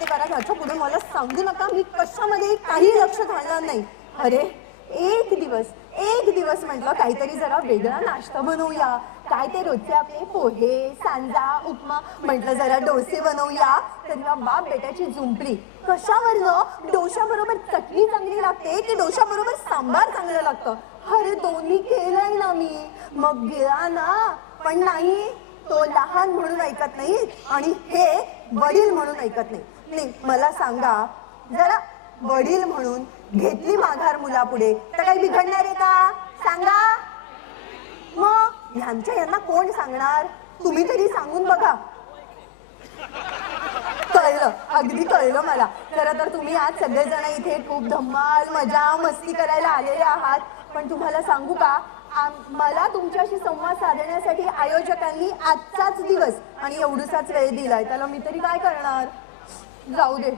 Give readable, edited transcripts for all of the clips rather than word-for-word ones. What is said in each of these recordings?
ते करा, ह्याच्या पुढे मला सांगू नका. मी कशामध्ये काही लक्ष घालणार नाही. अरे एक दिवस म्हटलं काहीतरी जरा वेगळा नाश्ता बनवूया. काय ते रोजचे आपले पोहे, सांजा, उपमा, म्हटलं जरा डोसे बनवूया. तर या बाप बेट्याची जुंपली. कशावरनं? डोशाबरोबर चटणी चांगली लागते की डोशाबरोबर सांबार चांगलं लागतं? अरे दोन्ही केलंय ना मी. मग गेला ना. पण नाही, तो लहान म्हणून ऐकत नाही आणि हे वडील म्हणून ऐकत नाही. मला सांगा, जरा वडील म्हणून घेतली माघार मुलापुढे तर काही बिघडणार आहे का? सांगा. मग यांना कोण सांगणार? तुम्ही तरी सांगून बघा. कळलं, अगदी कळलं मला. खरं तर तुम्ही आज सगळेजण इथे खूप धम्माल मजा मस्ती करायला आलेले आहात. पण तुम्हाला सांगू का, मला तुमच्याशी संवाद साधण्यासाठी आयोजकांनी आजचाच दिवस आणि एवढाच वेळ दिलाय. त्याला मी तरी काय करणार? जाऊ दे.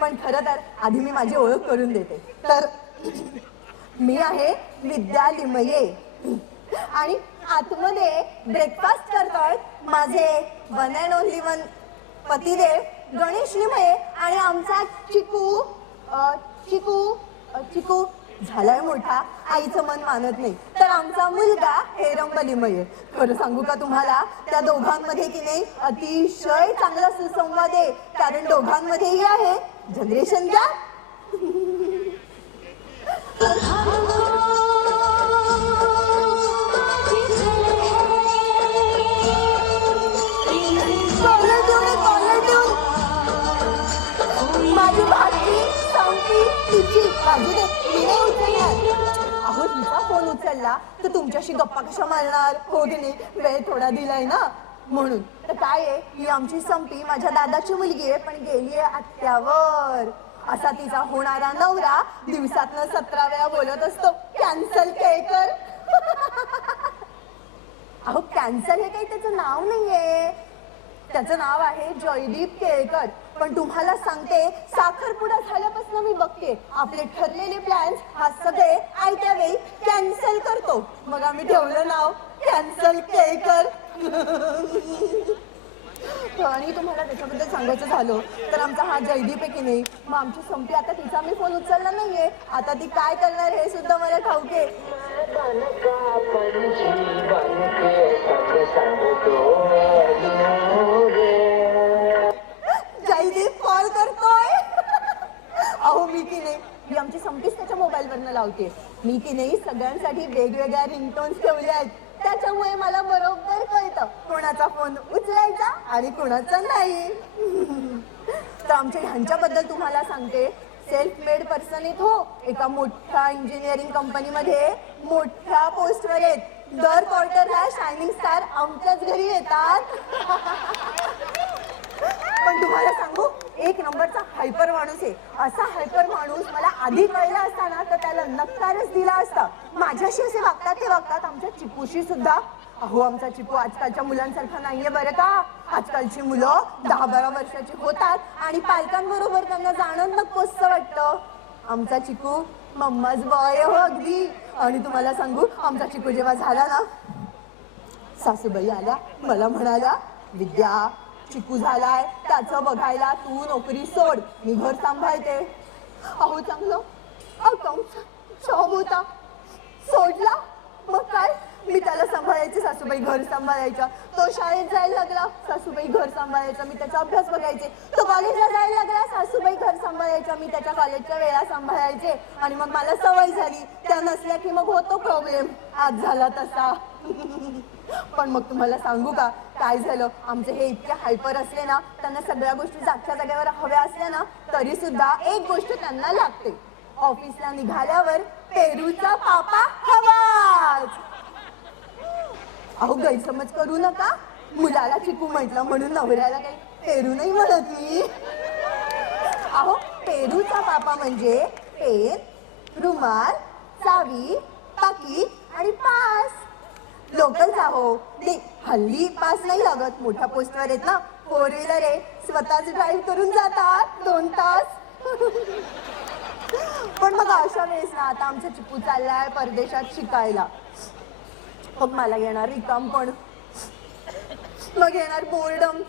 पण खरं तर आधी मी माझी ओळख करून देते. तर मी आहे विद्या लिमये आणि आतमध्ये ब्रेकफास्ट करतोय माझे वन अँड ओनली वन पतिदेव गणेश लिमये आणि आमचा चिकू झालाय मोठा, आईचं मन मानत नाही. तर आमचा मुलगा हेरंब लिमये. खरं सांगू का तुम्हाला, त्या दोघांमध्ये की नाही अतिशय चांगला सुसंवाद आहे. कारण दोघांमध्येही आहे जनरेशन गॅप. माझी भाजी संपी तिची बाजू दे, मी नाही उचलणार. अहो तिचा फोन उचलला तर तुमच्याशी गप्पा कशा मारणार? हो की नाही? वेळ थोडा दिलाय ना म्हणून. तर काय आहे, ही आमची संपी माझ्या दादाची मुलगी आहे, पण गेली आहे आत्यावर. असा तिचा होणारा नवरा दिवसातनं 17 वेळा बोलत असतो, कॅन्सल केळकर. अहो कॅन्सल हे काही त्याचं नाव नाहीये, त्याचं नाव आहे जयदीप केळकर. पण तुम्हाला सांगते, साखरपुडा झाल्यापासून मी बघते आपले ठरलेले प्लॅन्स हा सगळे आयत्या वेळी कॅन्सल करतो. मग आम्ही ठेवलं नाव कॅन्सल केळकर. आणि तुम्हाला त्याच्याबद्दल सांगायचं झालं तर आमचा हा जयदीप आहे की नाही, मग आमची संपी आता तिचा मी फोन उचलला नाहीये. आता ती काय करणार हे सुद्धा मला ठाऊक आहे. जयदीप कॉल करतोय. अहो मी की नाही, ही आमची संपीच त्याच्या मोबाईलवरनं लावते. मी की नाही सगळ्यांसाठी वेगवेगळ्या रिंगटोन्स ठेवल्या आहेत. त्याच्यामुळे मला बरोबर कळतं कोणाचा फोन उचलायचा आणि कोणाचा नाही. तर आमच्या ह्यांच्याबद्दल तुम्हाला सांगते, सेल्फ मेड पर्सन आहेत हो. एका मोठ्या इंजिनिअरिंग कंपनीमध्ये मोठ्या पोस्टवर आहेत. दर क्वार्टरला शायनिंग स्टार आमच्याच घरी येतात. पण तुम्हाला सांगू, एक नंबरचा हायपर माणूस आहे. असा हायपर माणूस मला आधी कळला असता ना तर त्याला नक्कारच दिला असता. माझ्याशी असे वागतात ते वागतात आमच्या चिपूशी सुद्धा. अहो आमचा चिपू आजकालच्या मुलांसारखा नाहीये बरं का. आजकालची मुलं 10-12 वर्षाची होतात आणि पालकांबरोबर त्यांना जाणं नकोसं वाटतं. आमचा चिकू मम्माच बॉय हो अगदी. आणि तुम्हाला सांगू, आमचा चिकू जेव्हा झाला ना, सासूबाई आल्या मला म्हणाल्या, विद्या चिकू झालाय, त्याचं बघायला तू नोकरी सोड, मी घर सांभाळते. अहो चांगलं अकाउंट जॉब होता, सोडला. मग काय, मी त्याला सांभाळायचे, सासूबाई घर सांभाळायच्या. तो शाळेत जायला लागला, सासूबाई घर सांभाळायच्या, मी त्याचा अभ्यास बघायचे. तो कॉलेजला जायला लागला, सासूबाई घर सांभाळायच्या, मी त्याच्या कॉलेजच्या वेळा सांभाळायचे. आणि मग मला सवय झाली, त्या नसल्या की मग होतो प्रॉब्लेम. आज झाला तसा. पण मग तुम्हाला सांगू का काय झालं, आमचे हे इतके हायपर असले ना, त्यांना सगळ्या गोष्टी जागच्या जागेवर हव्या असल्या ना, तरी सुद्धा एक गोष्ट त्यांना लागते. ऑफिसला निघाल्यावर पेरूचा पापा हवाच. अहो गैरसमज करू नका, मुलाला चिकू म्हटलं म्हणून नवऱ्याला काही पेरू नाही म्हणत मी. अहो पेरूचा पापा म्हणजे पेन, रुमाल, चावी, पाकीट आणि पास. लोकलच आहो. हल्ली पास नाही लागत, मोठ्या पोस्टवर आहेत ना, 4 व्हीलर आहे, स्वतःच ड्राईव्ह करून जातात 2 तास. पण मग अशा वेळेस ना, आता आमचा चिपू चाललाय परदेशात शिकायला. मग मला येणार रिकाम पण, मग येणार बोर्डम.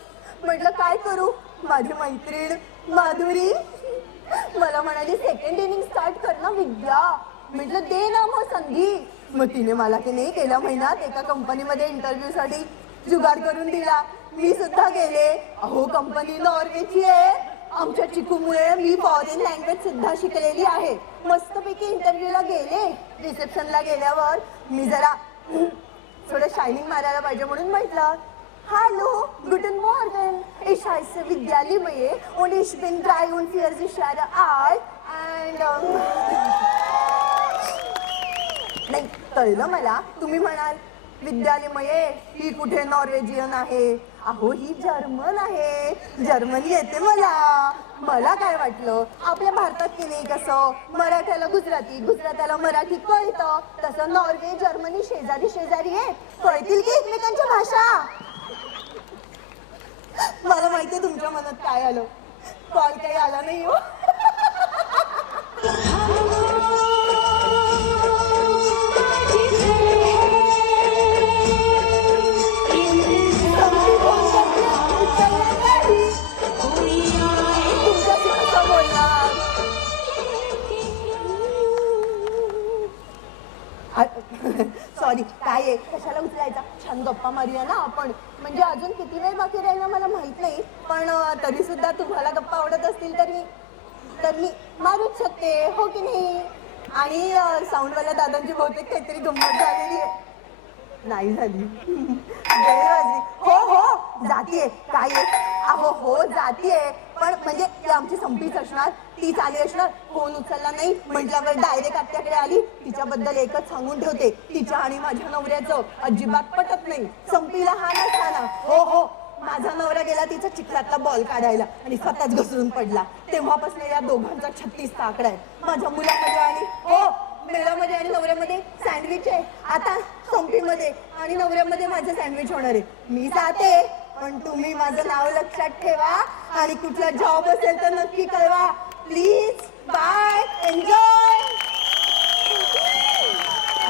म्हटलं काय करू, माझी मैत्रीण माधुरी मला म्हणाली सेकंड इनिंग स्टार्ट कर ना विद्या. म्हटलं दे ना मग संधी. मग तिने मला की नाही गेल्या महिन्यात एका कंपनीमध्ये इंटरव्ह्यू साठी जुगाड करून दिला. मी सुद्धा गेले. अहो कंपनी नॉर्वेची आहे. आमच्या चिकूमुळे मी फॉरेन लँग्वेज सुद्धा शिकलेली आहे. मस्तपैकी इंटरव्ह्यूला गेले. रिसेप्शनला गेल्यावर मी जरा थोडं शायनिंग मारायला पाहिजे म्हणून म्हटलं Hallo, guten Morgen. Ich heiße Vidya Limaye und ich bin 43 Jahre alt and नाही कळलं मला. तुम्ही म्हणाल विद्या लिमये ही कुठे नॉर्वेजियन आहे. अहो ही जर्मन आहे. जर्मनी येते मला. मला काय वाटलं आपल्या भारतात की नाही कसं मराठ्याला गुजराती गुजरात्याला मराठी कळतं तसं नॉर्वे जर्मनी शेजारी शेजारी आहे. कळतील की एकमेकांच्या भाषा. मला माहितीये तुमच्या मनात काय आलं. कॉल काही आला नाही हो. सॉरी काय आहे कशाला उचलायचा. छान गप्पा मारूया ना आपण. म्हणजे अजून किती वेळ बाकी राहिला मला माहित नाही पण तरी सुद्धा तुम्हाला गप्पा आवडत असतील तर मी मारूच शकते हो की नाही. आणि साऊंडवाल्या दादांची बहुतेक काहीतरी गंमत झालेली आहे. नाही झाली वेळ वाजली. हो हो जातीये काय आहे. अहो हो जातीये पण म्हणजे ती आमची संपीच असणार. तीच आली असणार. फोन उचलला नाही म्हटल्यावर डायरेक्ट आत्याकडे आली. तिच्याबद्दल एकच सांगून ठेवते तिच्या आणि माझ्या नवऱ्याचं अजिबात पटत नाही. संपीला हा नसताना हो हो माझा नवरा गेला तिचा चिखलातला बॉल काढायला आणि स्वतःच घसरून पडला. तेव्हापासून या दोघांचा 36 आकडा आहे. माझ्या मुलामध्ये आणि हो मेळामध्ये आणि नवऱ्यामध्ये सँडविच आहे. आता संपीमध्ये आणि नवऱ्यामध्ये माझं सँडविच होणार आहे. मी जाते पण तुम्ही माझं नाव लक्षात ठेवा आणि कुठला जॉब असेल तर नक्की कळवा प्लीज. बाय. एन्जॉय.